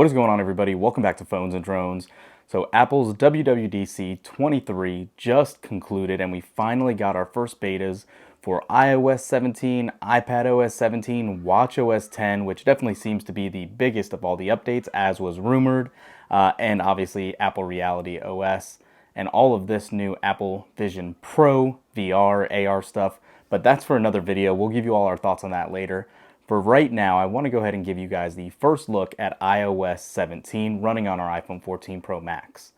What is going on, everybody? Welcome back to Phones and Drones. So Apple's WWDC 23 just concluded, and we finally got our first betas for iOS 17, iPadOS 17, watchOS 10, which definitely seems to be the biggest of all the updates, as was rumored, and obviously Apple Reality OS, and all of this new Apple Vision Pro, VR, AR stuff. But that's for another video. We'll give you all our thoughts on that later. For right now, I want to go ahead and give you guys the first look at iOS 17 running on our iPhone 14 Pro Max.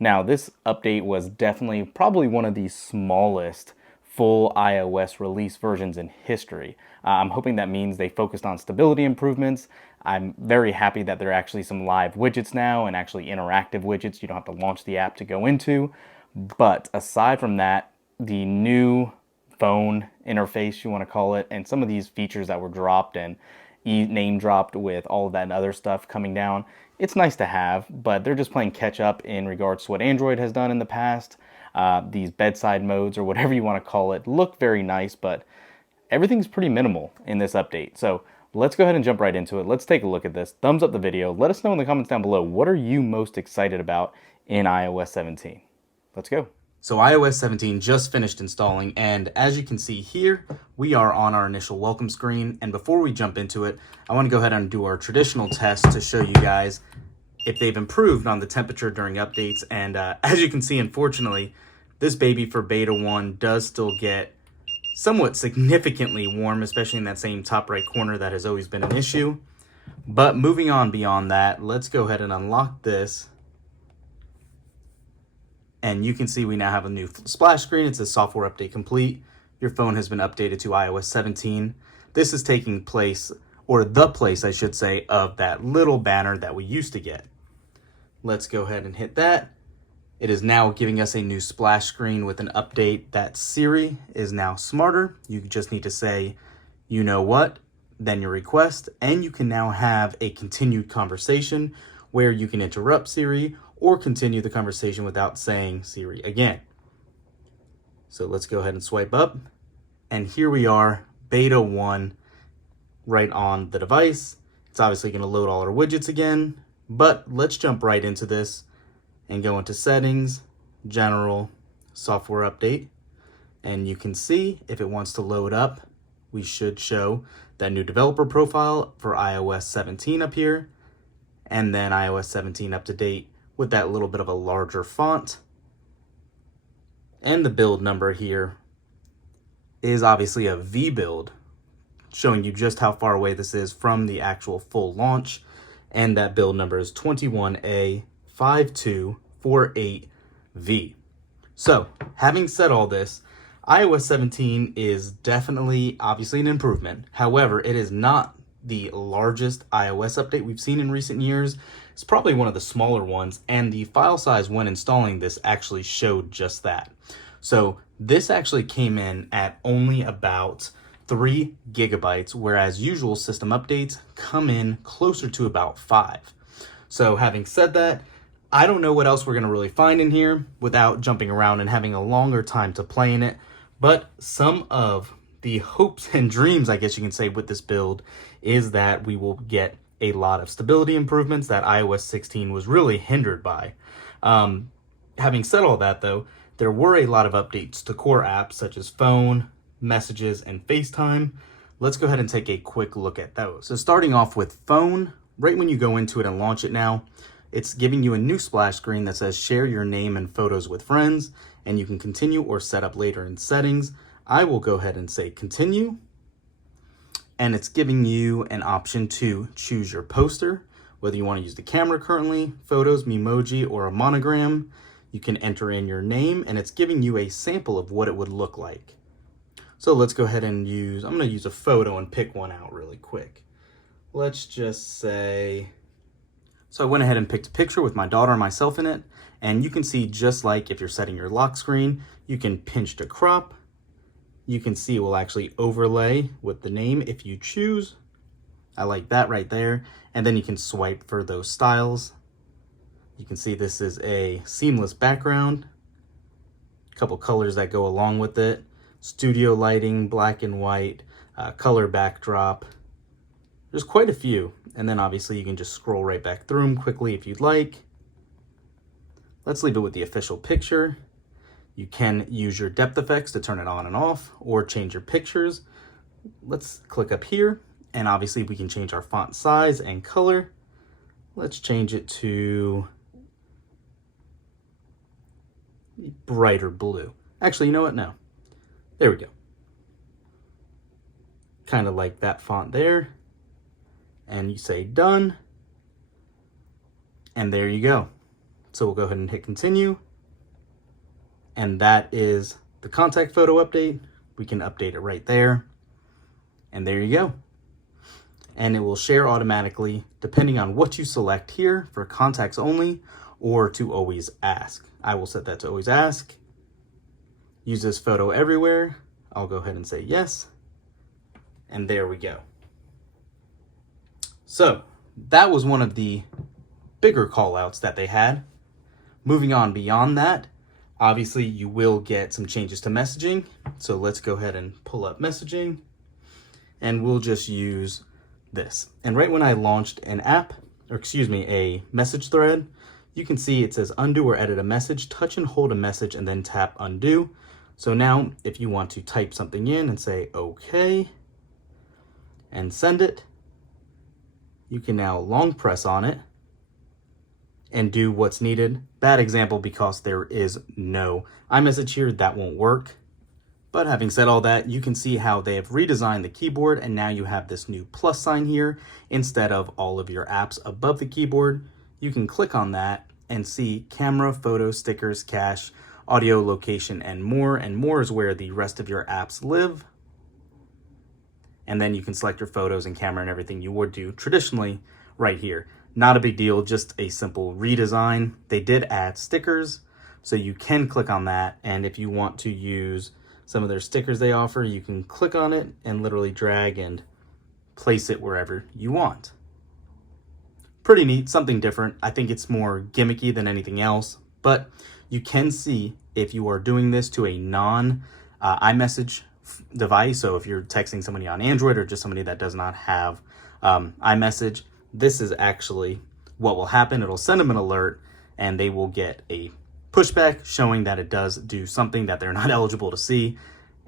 Now, this update was definitely probably one of the smallest full iOS release versions in history. I'm hoping that means they focused on stability improvements. I'm very happy that there are actually some live widgets now and actually interactive widgets you don't have to launch the app to go into. But aside from that, the new phone interface, you want to call it, and some of these features that were dropped and name dropped with all of that and other stuff coming down, it's nice to have, but they're just playing catch up in regards to what Android has done in the past. These bedside modes, or whatever you want to call it, look very nice, but everything's pretty minimal in this update. So let's go ahead and jump right into it. Let's take a look at this. Thumbs up the video. Let us know in the comments down below, what are you most excited about in iOS 17? Let's go. So iOS 17 just finished installing, and as you can see here, we are on our initial welcome screen. And before we jump into it, I want to go ahead and do our traditional test to show you guys if they've improved on the temperature during updates. And as you can see, unfortunately, this baby for beta 1 does still get somewhat significantly warm, especially in that same top right corner that has always been an issue. But moving on beyond that, let's go ahead and unlock this. And you can see we now have a new splash screen. It says software update complete. Your phone has been updated to iOS 17. This is taking place, or the place I should say, of that little banner that we used to get. Let's go ahead and hit that. It is now giving us a new splash screen with an update that Siri is now smarter. You just need to say, you know what, then your request, and you can now have a continued conversation where you can interrupt Siri or continue the conversation without saying Siri again. So let's go ahead and swipe up. And here we are, beta 1, right on the device. It's obviously going to load all our widgets again, but let's jump right into this and go into settings, general, software update. And you can see if it wants to load up, we should show that new developer profile for iOS 17 up here, and then iOS 17 up to date with that little bit of a larger font. And the build number here is obviously a V build, showing you just how far away this is from the actual full launch. And that build number is 21A5248V. So, having said all this, iOS 17 is definitely obviously an improvement. However, it is not the largest iOS update we've seen in recent years. It's probably one of the smaller ones, and the file size when installing this actually showed just that. So this actually came in at only about 3 gigabytes, whereas usual system updates come in closer to about 5. So having said that, I don't know what else we're going to really find in here without jumping around and having a longer time to play in it, but some of the hopes and dreams, I guess you can say, with this build is that we will get a lot of stability improvements that iOS 16 was really hindered by. Having said all that, though, there were a lot of updates to core apps such as Phone, Messages, and FaceTime. Let's go ahead and take a quick look at those. So starting off with Phone, right when you go into it and launch it now, it's giving you a new splash screen that says share your name and photos with friends, and you can continue or set up later in settings. I will go ahead and say continue. And it's giving you an option to choose your poster, whether you want to use the camera currently, photos, Memoji, or a monogram. You can enter in your name, and it's giving you a sample of what it would look like. So let's go ahead and I'm going to use a photo and pick one out really quick. Let's just say, so I went ahead and picked a picture with my daughter and myself in it, and you can see just like if you're setting your lock screen, you can pinch to crop. You can see it will actually overlay with the name if you choose. I like that right there. And then you can swipe for those styles. You can see this is a seamless background. A couple colors that go along with it. Studio lighting, black and white, color backdrop. There's quite a few. And then obviously you can just scroll right back through them quickly if you'd like. Let's leave it with the official picture. You can use your depth effects to turn it on and off or change your pictures. Let's click up here, and obviously we can change our font size and color. Let's change it to brighter blue. Actually, you know what? No. There we go. Kind of like that font there. And you say done. And there you go. So we'll go ahead and hit continue. And that is the contact photo update. We can update it right there. And there you go. And it will share automatically depending on what you select here for contacts only or to always ask. I will set that to always ask. Use this photo everywhere. I'll go ahead and say yes. And there we go. So that was one of the bigger call outs that they had. Moving on beyond that, obviously you will get some changes to messaging. So let's go ahead and pull up messaging and we'll just use this. And right when I launched an app, or excuse me, a message thread, you can see it says undo or edit a message, touch and hold a message and then tap undo. So now if you want to type something in and say okay and send it, you can now long press on it and do what's needed. Bad example because there is no iMessage here, that won't work. But having said all that, you can see how they have redesigned the keyboard and now you have this new plus sign here instead of all of your apps above the keyboard. You can click on that and see camera, photo, stickers, cache, audio, location, and more is where the rest of your apps live. And then you can select your photos and camera and everything you would do traditionally right here. Not a big deal, just a simple redesign. They did add stickers, so you can click on that. And if you want to use some of their stickers they offer, you can click on it and literally drag and place it wherever you want. Pretty neat, something different. I think it's more gimmicky than anything else, but you can see if you are doing this to a non-iMessage device. So if you're texting somebody on Android or just somebody that does not have iMessage, this is actually what will happen. It'll send them an alert and they will get a pushback showing that it does do something that they're not eligible to see.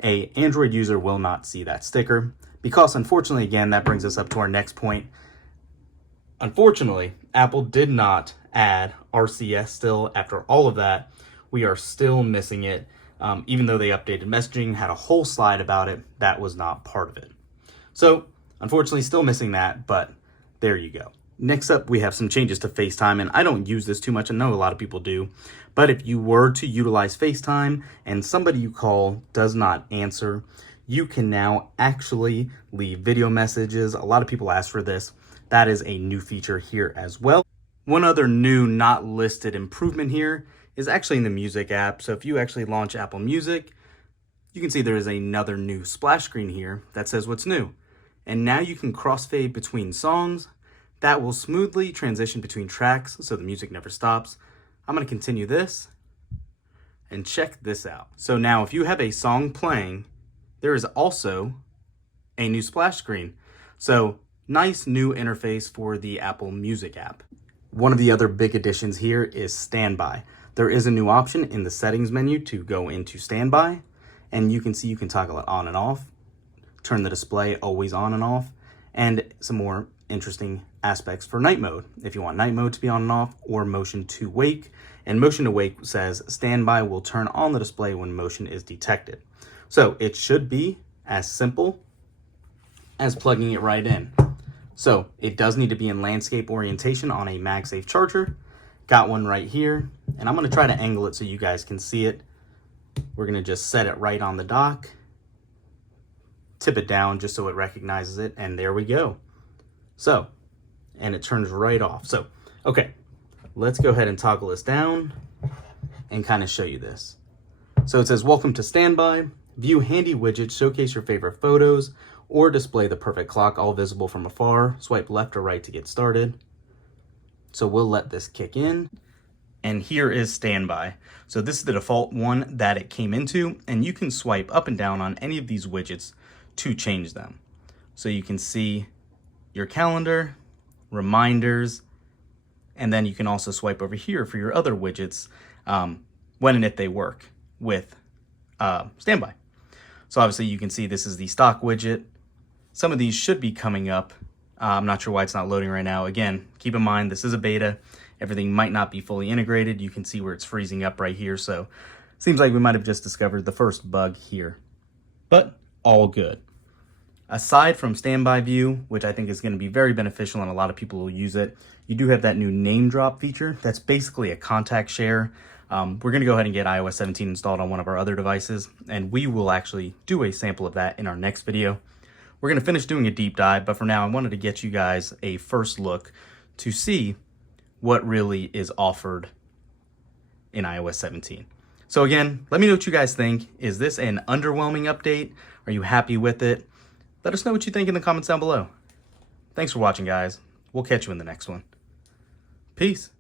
An Android user will not see that sticker because unfortunately, again, that brings us up to our next point. Unfortunately, Apple did not add RCS still. After all of that, we are still missing it. Even though they updated messaging, had a whole slide about it, that was not part of it. So unfortunately, still missing that, but there you go. Next up, we have some changes to FaceTime, and I don't use this too much. I know a lot of people do, but if you were to utilize FaceTime and somebody you call does not answer, you can now actually leave video messages. A lot of people ask for this. That is a new feature here as well. One other new not listed improvement here is actually in the music app. So if you actually launch Apple Music, you can see there is another new splash screen here that says what's new. And now you can crossfade between songs. That will smoothly transition between tracks so the music never stops. I'm going to continue this and check this out. So now if you have a song playing, there is also a new splash screen. So nice new interface for the Apple Music app. One of the other big additions here is standby. There is a new option in the settings menu to go into standby, and you can see you can toggle it on and off, turn the display always on and off, and some more interesting aspects for night mode. If you want night mode to be on and off, or motion to wake. And motion to wake says standby will turn on the display when motion is detected. So it should be as simple as plugging it right in. So it does need to be in landscape orientation on a MagSafe charger. Got one right here, and I'm going to try to angle it so you guys can see it. We're going to just set it right on the dock, tip it down just so it recognizes it, and there we go. So, and it turns right off. So, okay, let's go ahead and toggle this down and kind of show you this. So it says, welcome to standby, view handy widgets, showcase your favorite photos, or display the perfect clock, all visible from afar. Swipe left or right to get started. So we'll let this kick in. And here is standby. So this is the default one that it came into, and you can swipe up and down on any of these widgets to change them. So you can see your calendar, reminders, and then you can also swipe over here for your other widgets when and if they work with Standby. So obviously you can see this is the stock widget. Some of these should be coming up. I'm not sure why it's not loading right now. Again, keep in mind this is a beta. Everything might not be fully integrated. You can see where it's freezing up right here. So seems like we might have just discovered the first bug here, but all good. Aside from Standby View, which I think is going to be very beneficial and a lot of people will use it, you do have that new name drop feature. That's basically a contact share. We're going to go ahead and get iOS 17 installed on one of our other devices, and we will actually do a sample of that in our next video. We're going to finish doing a deep dive, but for now I wanted to get you guys a first look to see what really is offered in iOS 17. So again, let me know what you guys think. Is this an underwhelming update? Are you happy with it? Let us know what you think in the comments down below. Thanks for watching, guys. We'll catch you in the next one. Peace.